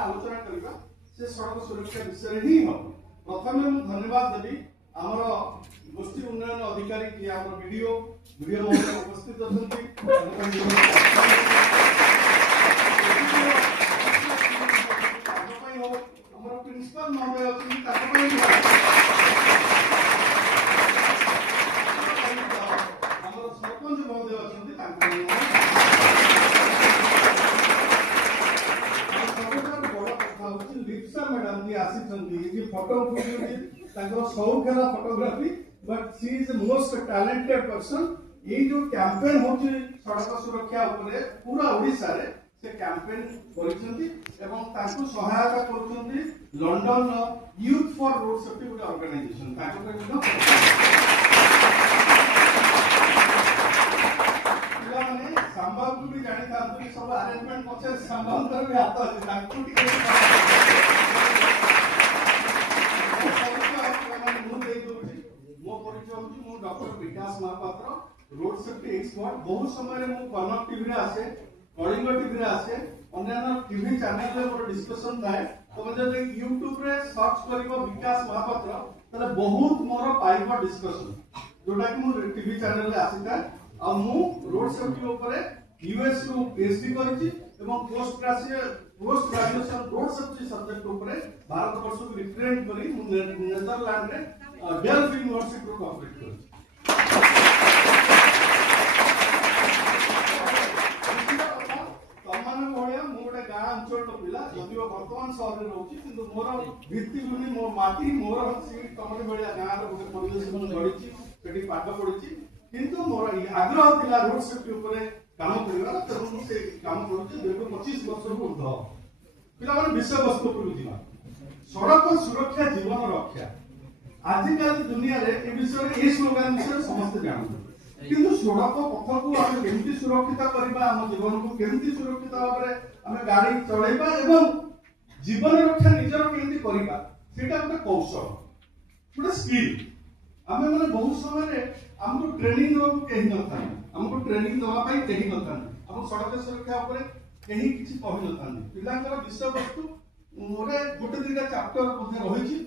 आलोचना करबा से सड़क सुरक्षा विषय ही हम प्रथम मैं धन्यवाद देवी आमर गोष्ठी उन्नयन अधिकारी की आम वीडियो उपस्थित प्रिंसिपल महोदय सरपंच महोदय लिप्सा मैडम जी आसी फोटो सौखेला photography but she is most talented person ये जो कैंपेन हो सड़क सुरक्षा उपरे पूरा ओडिशा रे से कैंपेन करिसेंती एवं ताकू सहायता करूछंती London youth for road safety good organisation ताकू को पिला माने संभव को भी जानि था कि सब अरेंजमेंट पछे संभव कर भी आता है ताकू डॉक्टर विकास महापात्र रोड सेफ्टी एक्सपर्ट बहुत समय मु कनक टीवी रे आसे कलिंग टीवी रे आसे अन्य टीवी चैनल रे मोर डिस्कशन थाए तो जब यूट्यूब रे सर्च करिवो विकास महापात्र तले बहुत मोर पाइबो डिस्कशन जोटा कि मु टीवी चैनल रे आसीता आ मु रोड सेफ्टी ऊपर यूएस रो पीएचडी करिछि एवं post graduation road safety subject ऊपर भारत वर्ष को रिप्रेजेंट करी मु नेदरलैंड रे डेल्फ यूनिवर्सिटी रो कॉपरेट करिछि वर्तमान सहर रोचे मोर भित्तिभूमि मो माटी मोर तमरी भाया गाँव गोटे परिवेश गढ़ी पाठ पढ़ी किंतु मोर आग्रह थिला रोड सेफ्टी उपरे काम करबा तेणु से काम करूचे दीर्घ 25 वर्ष ऊर्ध पिला माने विषय वस्तु को जीवा सड़क सुरक्षा जीवन रक्षा आजिकल दुनिया रे ए विषय ए स्लोगान विषय समस्त जानते किंतु सड़क पथ को हम केमती सुरक्षित करबा हम जीवन को केमती सुरक्षित भाव रे हम गाड़ी चलेबा एवं जीवन रक्षा निजर केमती करबा सेटा गोटे कौशल गोटे स्किल आमे माने बहुत समय रे हमको ट्रेनिंग दो केही नथा हमको ट्रेनिंग दवा पाई केही नथा हम सड़क सुरक्षा ऊपर केही किछि कहि नथा पिलांकर विषय वस्तु मोरे गोटे दिटा चैप्टर मध्ये रहिछि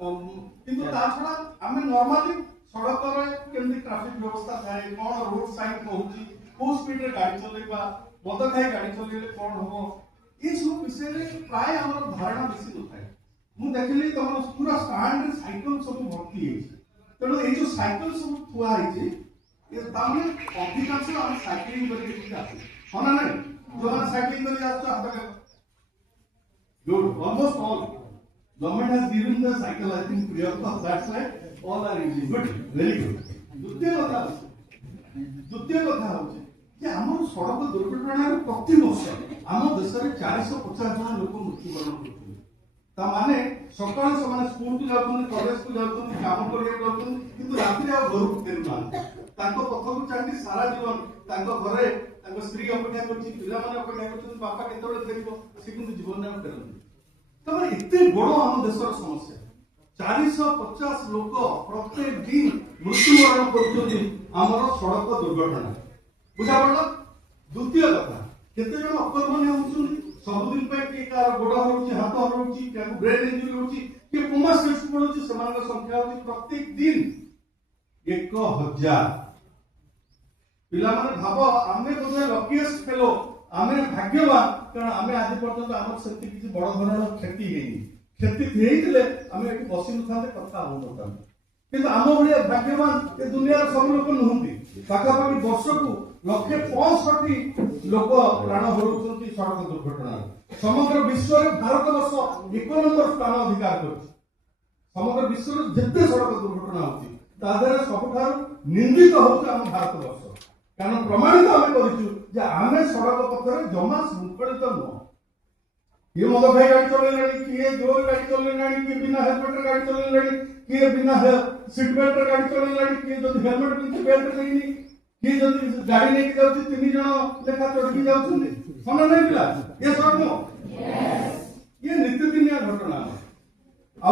किंतु ता छडा आमे नॉर्मली सड़क रे केमती ट्रैफिक व्यवस्था थाए कोन रोड साइड कहूची को स्पीड रे गाड़ी चलेबा मद खाई गाड़ी चलेले कोन होबो ये सब विषय रे प्राय हमर धारणा बेसी नथाय मु देखली तमर पूरा स्टैंड रे साइकिल सब भर्ती है तेणु ये जो साइकिल सब थुआ है ये तामे अधिकांश हम साइकिलिंग करके आसे होना नहीं जो हम साइकिलिंग करके आछो हाथ good almost all government has given the cycle I think free of cost that's why all are using good very good द्वितीय कथा होचे जे हमर सड़क दुर्घटना रे प्रति वर्ष आम देश में 450 जन लोक मृत्युवरण करते ता माने सकाळ समान स्कूल को जाउछन कॉलेज को जाउछन काम करिया जाउछन किंतु रात्रि आ घर को फेरु ना ताको पथ को चांदी सारा जीवन ताको घरे ताको स्त्री अपेक्षा करछि पिला माने अपेक्षा करछन बापा केतबे फेरिबो से किंतु जीवन ना फेरन तबे एते बडो हम देशर समस्या 450 लोक प्रत्येक दिन मृत्युवरण करछन हमर सड़क दुर्घटना बुझा पड़ला द्वितीय कथा केते जन अकर्मण्य होउछन सबदिन पे के कार गोड़ होउची हाथ होउची के ब्रेन इंजरी होउची के कोमा स्टेज पड़ुची समान संख्या होउची प्रत्येक दिन 1000 पिला माने भाबो आमे बोले लकीएस्ट फेलो आमे भाग्यवान कारण आमे आज पर्यंत हमर सेति किछि बड़ धৰণৰ क्षति हेनी क्षति हेइतले आमे एठी बसि न थाते कथा हो नता किंतु आम भलिया भाग्यवान ए दुनिया सब लोक नहंती पाखापाखि वर्ष को 165 लोक प्राण हरुछंती सड़क दुर्घटना समग्र विश्व रे भारत वर्ष 1 नंबर स्थान अधिकार करछि समग्र विश्व रे जते सड़क दुर्घटना होछि तादरे सबठार निंदित होउछ हम भारत वर्ष कारण प्रमाणित हम करिछु जे आमे सड़क पथरे जमा शृंखलित न ये मद खाई गाड़ी चलेलानी किए जोर गाड़ी चलेलानी किए बिना हेलमेट गाड़ी चलेलानी किए बिना सीट बेल्ट गाड़ी चलेलानी किए जदि हेलमेट पिंछि बेल्ट नैनी किए जदि गाड़ी लेके जाउछि 3 जण लेखा चढ़ी जाउछन्ती सना नै पिला ये सड़क ये नित्यदिनिया घटना आ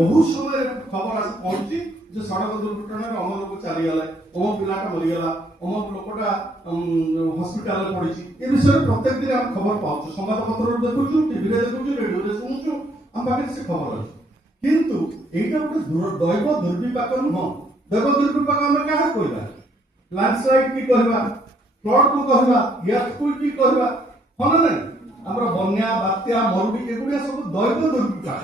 बहुत समय खबर आसी पहुंची যে সড়ক দুর্ঘটনার অমর লোক চালিগলা অমর পিলাটা মরিগলা অমর লোকটা হসপিটাল পড়িছি এ বিষয়ে প্রত্যেক দিন আমি খবর পাচ্ছি সংবাদপত্র দেখুছু টিভিরে দেখুছু রেডিওরে শুনুছু আমার পাখে সে খবর আছে কিন্তু এইটা গোটে দৈব দুর্বিপাক নুহ দৈব দুর্বিপাক আমি কাହା কইবা ল্যান্ডস্লাইড কি কহিবা ফ্লড को कहवा ইয়ার্থকুইক কি कहवा হল নাই ଆମର ବନ୍ୟା ବାତ୍ୟା ମରୁଡ଼ି ଏଗୁଡିଆ ସବୁ ଦୈବ ଦୁର୍ବିପାକ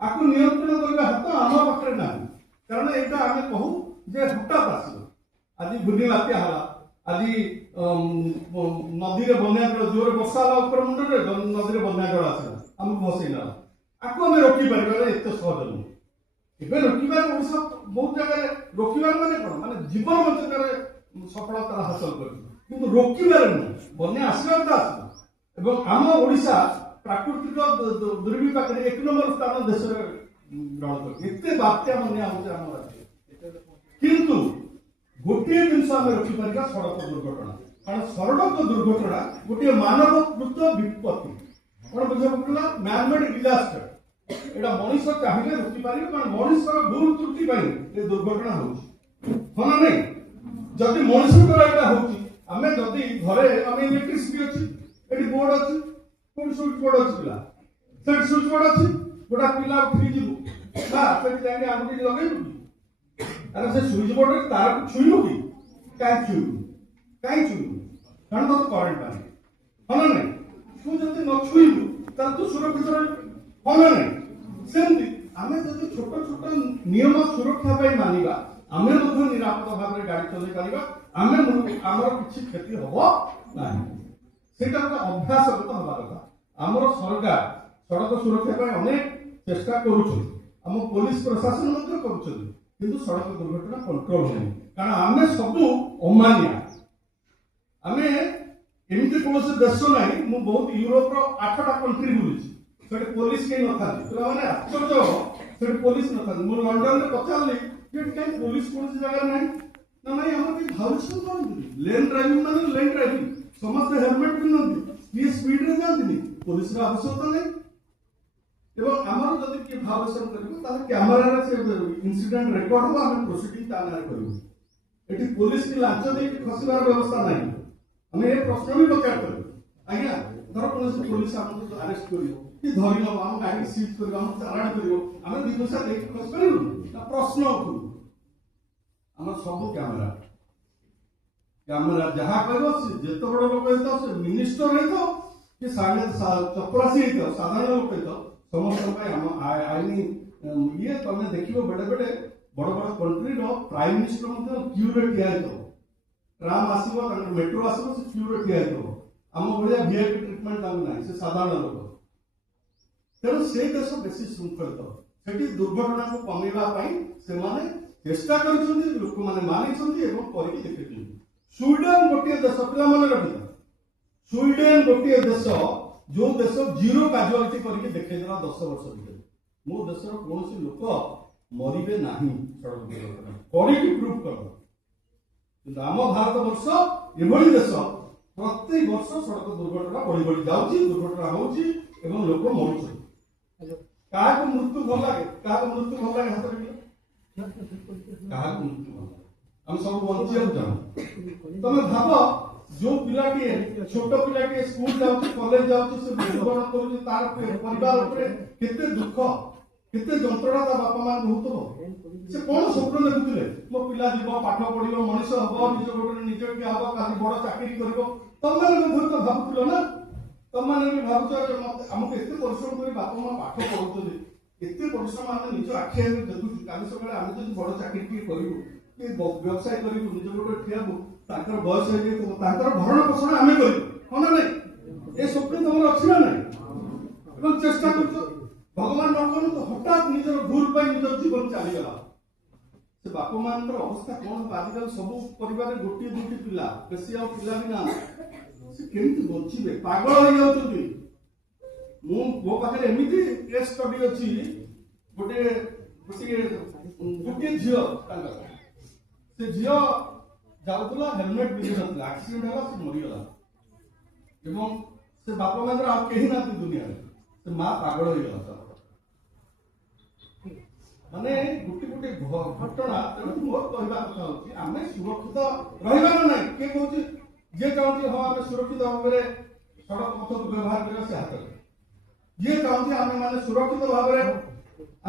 ଆକୁ ନିୟନ୍ତ୍ରଣ କରିବା ହାତ ଆମ ପାଖରେ ନାହିଁ କାରଣ ଏଇଟା ଆମେ କହୁ ଯେ ହଠାତ୍ ଆସିବ ଆଜି ଘୂର୍ଣ୍ଣି ବାତ୍ୟା ହେଲା ଆଜି ନଦୀରେ ବନ୍ୟା ଜଳ ଜୋରେ ବର୍ଷା ହେଲା ଉପର ମୁଣ୍ଡରେ ନଦୀରେ ବନ୍ୟା ଜଳ ଆସିଲା ଆମକୁ ଭସେଇ ନେଲା ଆକୁ ଆମେ ରୋକିପାରିବା ଏତେ ସହଜ ନୁହେଁ ଏବେ ରୋକିବାର ଓଡ଼ିଶା ବହୁତ ଜାଗାରେ ରୋକିବାର ମାନେ କଣ ମାନେ ଜୀବନ ବଞ୍ଚାଇବାରେ ସଫଳତା ହାସଲ କରିଛି କିନ୍ତୁ ରୋକିବାରେ ନୁହେଁ ବନ୍ୟା ଆସିବା ତ ଆସିବ ଏବଂ ଆମ ଓଡ଼ିଶା ପ୍ରାକୃତିକ ଦୁର୍ବିପାକରେ 1 ନମ୍ବର ସ୍ଥାନ ଦେଶରେ ଗ୍ରହଣ କରିଛି ଏତେ ବାତ୍ୟା ବନ୍ୟା ହଉଛି ଆମ ରାଜ୍ୟରେ କିନ୍ତୁ ଗୋଟିଏ ଜିନିଷ ଆମେ ରଖିପାରିବା ସଡ଼କ ଦୁର୍ଘଟଣା କାରଣ ସଡ଼କ ଦୁର୍ଘଟଣା ଗୋଟିଏ ମାନବକୃତ ବିପତ୍ତି କଣ ବୁଝିବାକୁ ପଡ଼ିଲା ମ୍ୟାନମେଡ୍ ଡିଜାଷ୍ଟର ଏଇଟା ମଣିଷ ଚାହିଁଲେ ରୋକିପାରିବ କାରଣ ମଣିଷର ଭୁଲ ତ୍ରୁଟି ପାଇଁ ଏ ଦୁର୍ଘଟଣା ହଉଛି ହଁ ନା ନାଇଁ ଯଦି ମଣିଷଙ୍କର ଏଇଟା ହଉଛି ଆମେ ଯଦି ଘରେ ଆମେ ଇଲେକ୍ଟ୍ରିସିଟି ଅଛି ଏଠି ବୋର୍ଡ ଅଛି କୋଉଠି ସୁଇଚ ବୋର୍ଡ ଅଛି ପିଲା ସେଠି ସୁଇଚ ବୋର୍ଡ ଅଛି ଗୋଟା ପିଲା ଉଠି ଯିବୁ ନା ସେଠି ଯାଇକି ଆଙ୍ଗୁଠି ଲଗେଇବୁ କି अरे से स्विच बोर्ड तार को छुईलु कि काई छुईलु कारण तो करंट पानी हला नहीं तू जदी न छुईलु त तू सुरक्षित रह हला नहीं सेमती आमे जदी छोट छोट नियम सुरक्षा पाई मानिबा आमे मध्ये निरापद भाव रे गाड़ी चले पारिबा आमे हमर किछि क्षति होबो नाही सेटा तो अभ्यासगत होबा कथा हमर सरकार सड़क सुरक्षा पाई अनेक चेष्टा करूछु हम पुलिस प्रशासन मध्ये करूछु কিন্তু সড়ক দুর্ঘটনা কন্ট্রোল হয়নি কারণ আমি সবু অমানিয়া আমি এমনি কোনসি দেশ নাই মু বহুত ইউরোপর 8টা কন্ট্রি বুলিছি সেটা পুলিশ কেই নথাନ୍ତି তোরা মানে আশ্চর্য সেটা পুলিশ নথাନ୍ତି মু লন্ডনে পচারলি যে কাই পুলিশ কোনসি জায়গা নাই না নাই আমার কি ভাউছন করନ୍ତି লেন ড্রাইভিং মানে লেন ড্রাইভিং সমস্ত হেলমেট পিনନ୍ତି কি স্পিড রে যাନ୍ତି পুলিশর আবশ্যকতা নাই এবং আমার যদি কি ভাবসন করিব তাহলে ক্যামেরার সে ইনসিডেন্ট রেকর্ড হবো আমি প্রসিডিং তানারে করিব এটি পুলিশ কি লাঞ্চ দেই খসিবার ব্যবস্থা নাই আমি এই প্রশ্ন भी পচার করিব আজ্ঞা ধর কোন পুলিশ আমাকে আরেস্ট করিব কি ধরিল আমি গাড়ি সিজ করিব আমি চালান করিব আমি দুই পয়সা দেই খস করিব না প্রশ্ন উঠু আমার সব ক্যামেরা যাহা কইব যেতে বড় লোক হইতো সে মিনিস্টার হইতো কি সামনে চপরাসি হইতো সাধারণ লোক হইতো समस्त आईनी ये तुम देख बेड़े बेड़े बड़ बड़ कंट्री प्राइम मिनिस्टर क्यू रे ठिया ट्राम आसो मेट्रो आसो से क्यू रे ठिया आम भाया वीआईपी ट्रिटमेंट ना से साधारण लोक तेणु से देश बेस श्रृंखलित से दुर्घटना को कमेवा से चेष्टा कर लोक मैंने मानी देखते स्वीडेन गोटे देश पिला मन रखी स्वीडेन गोटे देश जो देश जीरो काजुआलिटी करके देखा 10 वर्ष भीतर मो देश कौन लोक मरबे ना सड़क दुर्घटना करके प्रूव कर आम भारत वर्ष एभली देश प्रत्येक वर्ष सड़क दुर्घटना बढ़ी बढ़ी जाऊँगी दुर्घटना होची एवं लोक मरुच क्या मृत्यु भल लगे क्या मृत्यु भल लगे हाथ क्या मृत्यु भल लगे हम सब बंचा चाहूँ तुम भाव जो पिलाटी छोट पिलाटी स्कूल जाउची कॉलेज जाउची से दुर्घटना करूची तार परिवार ऊपर केते दुख केते जंत्रणा ता बापा मान होतो से कोन स्वप्न देखुथिले मो पिला जीव पाठ पढिबो मनुष्य हबो निज गोटे निज के हबो काली बड़ चाकरी करबो तम माने भी तो भाबुथिलो ना तम माने भी भाबुछ जे हमके एते परिश्रम करी बापा मा पाठ पढुथले एते परिश्रम आमे निज आखिया देखुथि काली सकाळे आमे जदि बड़ चाकरी की करिवो कि व्यवसाय करिवो निज गोटे ठियाबो ताकर बयस हो जाए ताकर भरण पोषण आमे करिवो हो ना नहीं ए स्वप्न तमर अछि ना नहीं ଏବଂ ଚେଷ୍ଟା କରୁଛ ଭଗବାନ ନ କରୁ ତ ହଠାତ୍ ନିଜର ଭୁଲ ପାଇଁ ନିଜର ଜୀବନ ଚାଲିଗଲା ସେ ବାପା ମାନଙ୍କର ଅବସ୍ଥା କଣ ଆଜିକାଲି ସବୁ ପରିବାରରେ ଗୋଟିଏ ଦୁଇଟି ପିଲା ବେଶୀ ଆଉ ପିଲା ବି ନା ସେ କେମିତି ବଞ୍ଚିବେ ପାଗଳ ହେଇଯାଉଛନ୍ତି ମୋ ପାଖରେ ଏମିତି କେସ୍ ଷ୍ଟଡି ଅଛି ଗୋଟିଏ ଝିଅ ତାଙ୍କର ସେ ଝିଅ जाऊला हेलमेट पिंधि नथिला एक्सीडेंट होला से मरिगला एवं से बापा मात्र आ केही ना दुनिया से मां पागल हो गला माने गुटी गुटी घटना तेणु मोर कहवा कथा होची आमे सुरक्षित रहिबा ना नहीं के कहूची जे चाहूची हां आमे सुरक्षित भाव में सड़क पथ व्यवहार करिया से हाथ जे चाहूची आमे माने सुरक्षित भाव में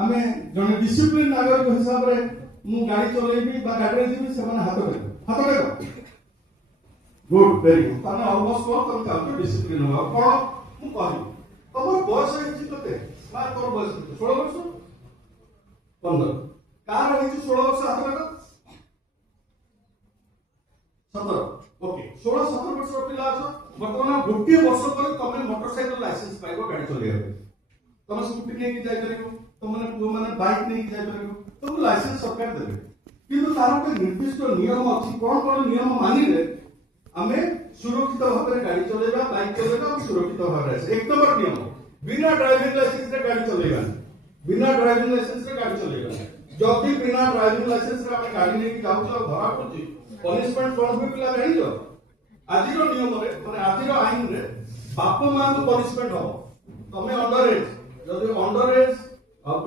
आमे जने डिसिप्लिन नागरिक हिसाब रे मु गाड़ी चलेबी बा गाड़ी जीबी से माने हाथ देखो गुड वेरी गुड ताने ऑलमोस्ट को तुम चाहूची डिसिप्लिन हो कोन मु कहबी तमर बयस हेची तते ना तोर बयस 16 वर्ष 15 कार हेची 16 वर्ष हाथ देखो 17 ओके 16 17 वर्ष पिला अछ वर्तमान गोटे वर्ष पर तमे मोटरसाइकिल लाइसेंस पाइबो गाड़ी चलेबो तमे स्कूटी नै जाय परिबो तमे माने बाइक नै जाय परिबो तमे लाइसेंस सरकार देबे किंतु तार के निर्दिष्ट नियम अछि कोन नियम मानिले आमे सुरक्षित भाव में गाड़ी चलेबा बाइक चलेबा सुरक्षित भाव में एक नंबर नियम बिना ड्राइविंग लाइसेंस रे गाड़ी चलेबा बिना ड्राइविंग लाइसेंस रे गाड़ी चलेबा जदि बिना ड्राइविंग लाइसेंस रे आमे गाड़ी नै जाउ छ धरा पड़छि पनिशमेंट कोन भी पिला जानि छ आजिरो नियम रे माने आजिरो आईन रे बाप मां को पनिशमेंट हो तमे अंडर एज जदि अंडर एज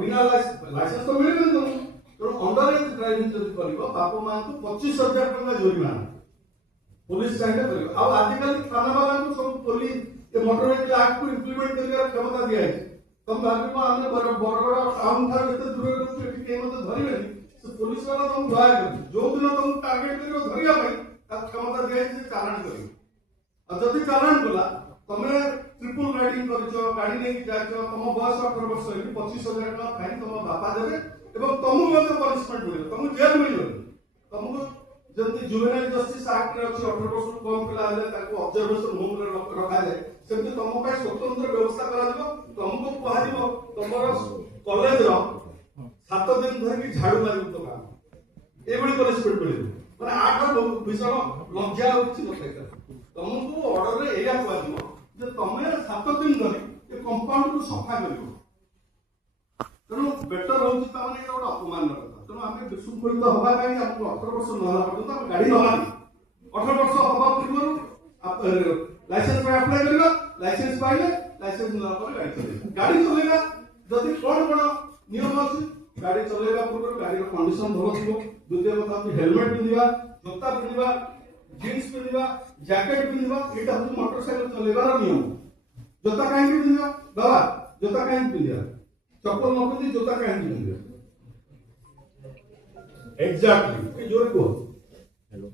बिना लाइसेंस तो मिले नहीं तो अंडर एज ड्राइविंग जदि करबो बाप मां को 25,000 टका जुर्माना पुलिस चाहे करियो अब आजिकल थाना वाला को सब पुलिस के मोटर व्हीकल एक्ट को इंप्लीमेंट करके क्षमता दिया है तुम भाबिबो हमने बड़ टाउन था जते दूर रहते के मते धरिबेनी से पुलिस वाला तुम दया कर जो दिन तुम टारगेट करियो धरिया भाई ता क्षमता दिया है से चालान करियो और जति चालान गला तमे ट्रिपल राइडिंग करछो गाड़ी नै जाछो तुम बयस 18 वर्ष है 25,000 टका फाइन तुम बापा देबे एवं तुमको मते पनिशमेंट मिले तुमको जेल मिले तुमको जति जुवेनाइल जस्टिस एक्ट रे अछि 18 वर्ष कम पिला हेले ताको ऑब्जर्वेशन होम रे रखा जाय सेमति तुम पय स्वतंत्र व्यवस्था करा दिबो तुमको कहा दिबो तमर कॉलेज रो 7 दिन धरि झाड़ू मारिबो तो काम एबडी पनिशमेंट मिले माने आठ भीषण लज्जा होछि नथै तुमको ऑर्डर रे एया कहा दिबो जे तमे 7 दिन धरि ए कंपाउंड को सफा करियो तेणु बेटर होछि त माने एटा अपमान कथा तेणु आमे विशृंखलित हवा काई हमको 18 वर्ष नहला पर्यंत हम गाड़ी नहलानी 18 वर्ष हवा पूर्व लाइसेंस पे अप्लाई करियो लाइसेंस पाइले लाइसेंस नला पर गाड़ी चलेगा जदि कोन नियम अछि गाड़ी चलेगा पूर्व गाड़ी रो कंडीशन भलो थिबो द्वितीय कथा कि हेलमेट पिंदिबा जूता पिंदिबा जींस पिंदिबा जैकेट पिंदिबा एटा हम मोटरसाइकिल चलेबार नियम जूता काहे पिंदिबा बाबा जूता काहे पिंदिबा चप्पल न पिंदी जूता काहे पिंदिबा एग्जैक्टली ए जोरे को हेलो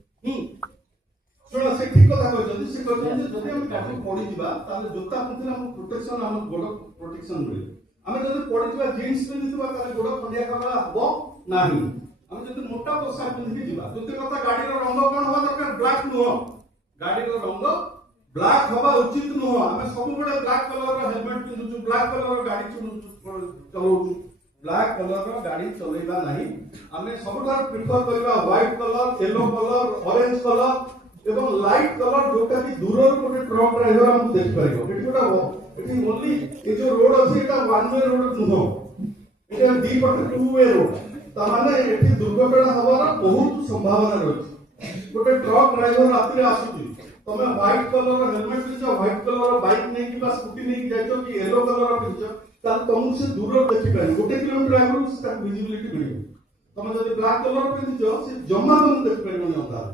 सुना से ठीक कथा कहजदी से कहजदी जदि हम गाड़ी पड़ी दिबा ताले जूता पिंदिले हम प्रोटेक्शन हम गोड़ प्रोटेक्शन मिले हमें जदि पड़ी दिबा जींस पिंदी दिबा ताले गोड़ खंडिया कबला हबो नाही हम जदि मोटा पोशाक पिंदी दिबा जति कथा गाड़ी रो रंग कोन होबा दरकार ब्लैक नुह गाड़ी रो रंग ब्लैक होबा उचित नुह हमें सब बडे ब्लैक कलर रो हेलमेट पिंदुछु ब्लैक कलर रो गाड़ी चलाउछु ब्लैक कलर रो गाड़ी चलेबा नाही हमें सबटार प्रिफर करबा white colour yellow colour orange colour एवं लाइट कलर जोटा कि दूर कोटे ट्रक ड्राइवर हम देख परिबो एटी गोटा एटी ओनली ए जो रोड अछि एटा वन वे रोड नुह एटा दी पट टू वे रोड त माने एटी दुर्घटना हवार बहुत संभावना रहछि गोटे ट्रक ड्राइवर राती रे आसुची तमे व्हाइट कलर हेलमेट पिछो व्हाइट कलर बाइक नै कि बा स्कूटी नै जाइछो कि येलो कलर पिछो त तुम से दूर देखि पाइ गोटे किलोमीटर आगु से विजिबिलिटी मिलिबो तमे जदि ब्लैक कलर पिछो से जम्मा तुम देख परिबो नै अंधार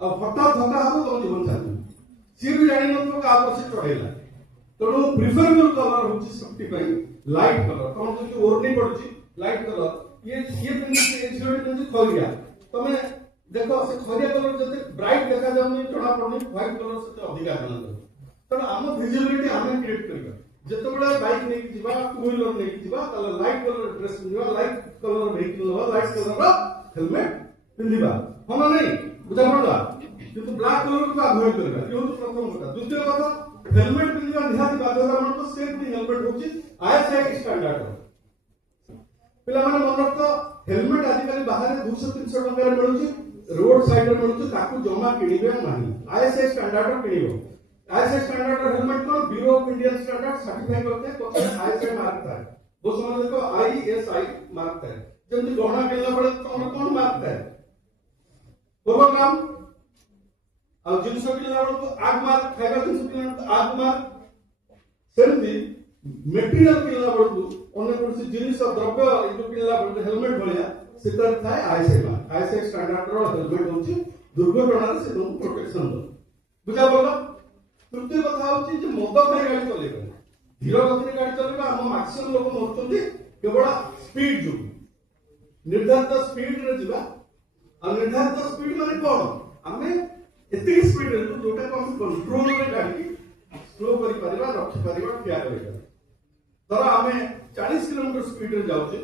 अब हठात धक्का हो तो जीवन छाती सी भी जानि न तो का पर से चढ़ेला तो प्रिफरेबल कलर होची सेफ्टी पई लाइट कलर कोन जो ओरनी पड़ची लाइट कलर ये पिन इंसिडेंट पिन खरिया तमे देखो से खरिया कलर जते ब्राइट देखा जाउनी जणा पड़नी व्हाइट कलर से अधिका जणा तो हम विजिबिलिटी हम क्रिएट करबा जते बडा बाइक नै जिबा टू व्हीलर नै जिबा तले लाइट कलर ड्रेस पिनवा लाइट कलर व्हीकल हो लाइट कलर हेलमेट पिनदिबा हम नै बुझा पड़ला किंतु ब्लैक कलर को अवॉइड करबा ये होतो प्रथम कथा द्वितीय कथा हेलमेट पिनदिबा निहाती बाध्यतामूलक तो सेफ्टी हेलमेट होची आईएसआई स्टैंडर्ड पिला माने मन रखतो हेलमेट आजिकली बाहर 200-300 टका रे मिलुची रोड साइड रे मिलुची ताकू जमा किनिबे नाही आईएसआई स्टैंडर्ड किनिबो आईएसआई स्टैंडर्ड हेलमेट को bureau of Indian standard certify करते हैं तो आईएसआई मार्क था वो समझ देखो आईएसआई मार्क है जब गहना किनला पड़े तो कौन मार्क है पूर्व काम और जिनस किनला को आग मार्क खाइबा जिनस किनला आग मार्क सेमती मटेरियल किनला को ଅନ୍ୟ କୌଣସି ଜିନିଷ ଦ୍ରବ୍ୟ ଏଇ ଯୋଉ କିଣିଲା ହେଲମେଟ ଭଳିଆ ସେଥିରେ ଥାଏ ଆଇଏସ୍ଆଇ ଷ୍ଟାଣ୍ଡାର୍ଡର ହେଲମେଟ ହଉଛି ଦୁର୍ଘଟଣାରେ ସେ ତମକୁ ପ୍ରୋଟେକ୍ସନ ଦେବ। ବୁଝା ପଡିଲା। ତୃତୀୟ କଥା ହଉଛି ଯେ ମଦ ଖାଇ ଗାଡି ଚଲେଇବା, ଧୀର ଗତିରେ ଗାଡି ଚଲେଇବା। ଆମ ମାକ୍ସିମମ୍ ଲୋକ ମରୁଛନ୍ତି କେବଳ ସ୍ପିଡ ଯୋଗୁଁ। ନିର୍ଦ୍ଧାରିତ ସ୍ପିଡରେ ଯିବା। ଆଉ ନିର୍ଦ୍ଧାରିତ ସ୍ପିଡ ମାନେ କଣ? ଆମେ ଏତିକି ସ୍ପିଡରେ ଯୋଉଟାକୁ ଆମେ କଣ୍ଟ୍ରୋଲରେ ଗାଡି ସ୍ଲୋ କରିପାରିବା, ରଖିପାରିବା, ଠିଆ କରିପାରିବା। ଧର ଆମେ 40 କିଲୋମିଟର ସ୍ପିଡରେ ଯାଉଛେ,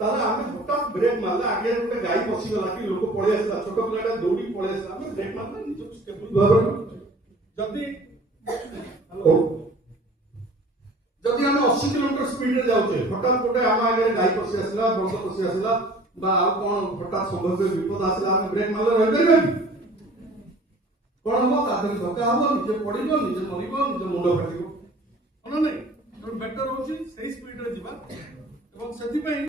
ତାହେଲେ ଆମେ ହଠାତ୍ ବ୍ରେକ୍ ମାରିଲେ ଆଗେ ଗୋଟେ ଗାଈ ପଶିଗଲା କି ଲୋକ ପଳେଇ ଆସିଲା, ଛୋଟ ପିଲାଟା ଦୌଡ଼ିକି ପଳେଇ ଆସିଲା, ଆମେ ବ୍ରେକ୍ ମାରିଲେ ନିଜକୁ ଷ୍ଟେବୁଲ ଭାବରେ ଯଦି ଆମେ 80 କିଲୋମିଟର ସ୍ପିଡରେ ଯାଉଛେ, ହଠାତ୍ ଗୋଟେ ଆମ ଆଗରେ ଗାଈ ପଶି ଆସିଲା, ବନ୍ଧ ପଶି ଆସିଲା ବା ଆଉ କଣ ହଠାତ୍ ସମ୍ଭବ୍ୟ ବିପଦ ଆସିଲା, ଆମେ ବ୍ରେକ୍ ମାରିଲେ ରହିପାରିବା କି? କଣ ହବ? ତା ଦେହରେ ଧକ୍କା ହବ, ନିଜେ ପଡିବ, ନିଜେ ମରିବ, ନିଜ ମୁଣ୍ଡ ଫାଟିବ। ନାଇଁ ବେଟର ହଉଛି ସେଇ ସ୍ପିଡରେ ଯିବା ଏବଂ ସେଥିପାଇଁ